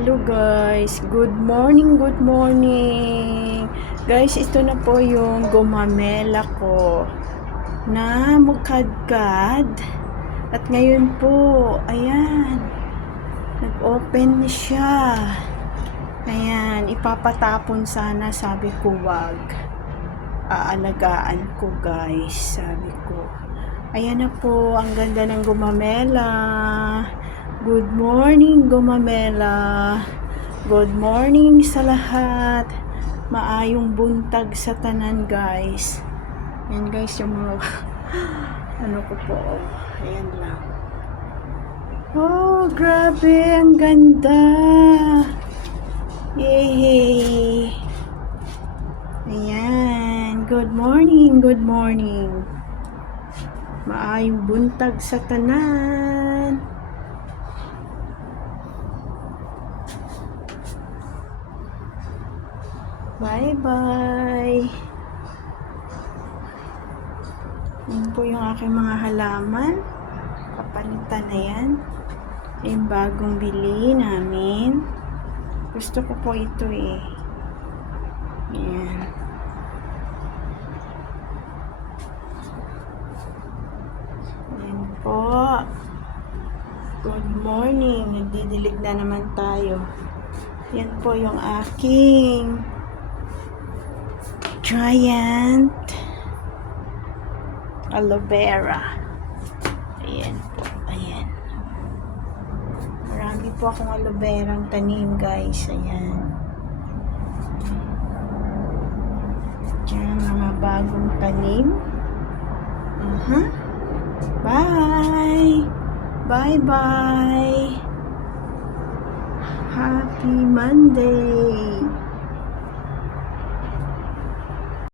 Hello guys, good morning, good morning. Guys, ito na po yung gumamela ko na mukadkad. At ngayon po, ayan, nag-open na siya. Ayan, ipapatapon sana, sabi ko wag. Aalagaan ko guys, sabi ko. Ayan na po, ang ganda ng gumamela. Good morning, gumamela. Good morning sa lahat. Maayong buntag sa tanan, guys. Yan, guys, yung mga ano ko po. Ayan lang. Oh, grabe, ang ganda. Yay! Ayan. Good morning, good morning. Maayong buntag sa tanan. Bye-bye. Yan po yung aking mga halaman. Kapalitan na yan. Yung bagong bili namin. Gusto ko po ito eh. Yan. Yan po. Good morning. Nagdidilig na naman tayo. Yan po yung aking giant aloe vera. Ayan po. Ayan. Marami po akong aloe vera ang tanim, guys. Ayan. Diyan, mga bagong tanim. Bye! Bye-bye! Happy Monday!